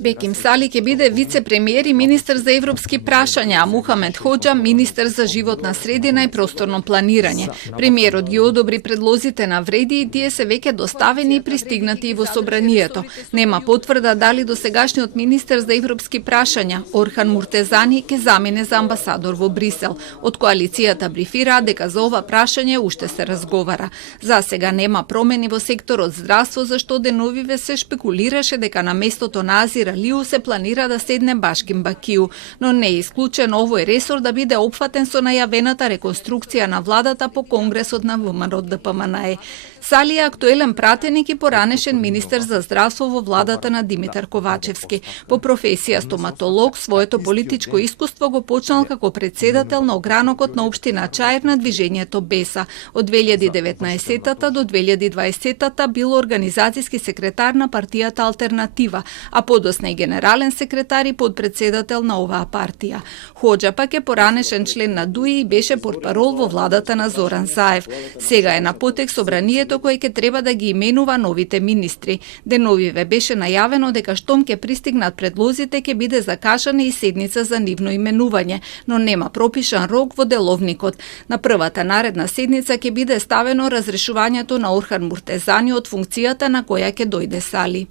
Беким Сали ќе биде вице-премиер и министер за европски прашања, а Мухамед Хоџа министер за животна средина и просторно планирање. Премиерот ги одобри предлозите на Вреди и тие се веќе доставени и пристигнати и во собранието. Нема потврда дали досегашниот министер за европски прашања Орхан Муртезани ќе замине за амбасадор во Брисел. Од коалицијата брифира дека за ова прашање уште се разговара. За сега нема промени во секторот здравство, зашто деновиве се шпекулираше дека на местото на Азир Алиу се планира да седне Башким Бакиу, но не е исклучено овој ресор да биде опфатен со најавената реконструкција на владата по Конгресот на ВМРО-ДПМНЕ. Сали е актуелен пратеник и поранешен министер за здравство во владата на Димитар Ковачевски. По професија стоматолог, своето политичко искуство го почнал како председател на огранокот на општина Чаир на движењето Беса. Од 2019 до 2020 бил организацијски секретар на партијата Алтернатива, а подосна и генерален секретар и подпредседател на оваа партија. Хоџа пак е поранешен член на ДУИ и беше портпарол во владата на Зоран Заев. Сега е на потек собранието кој ќе треба да ги именува новите министри. Деновиве беше најавено дека штом ќе пристигнат предлозите ќе биде закажана и седница за нивно именување, но нема пропишан рок во деловникот. На првата наредна седница ќе биде ставено разрешувањето на Орхан Муртезани од функцијата на која ќе дојде Сали.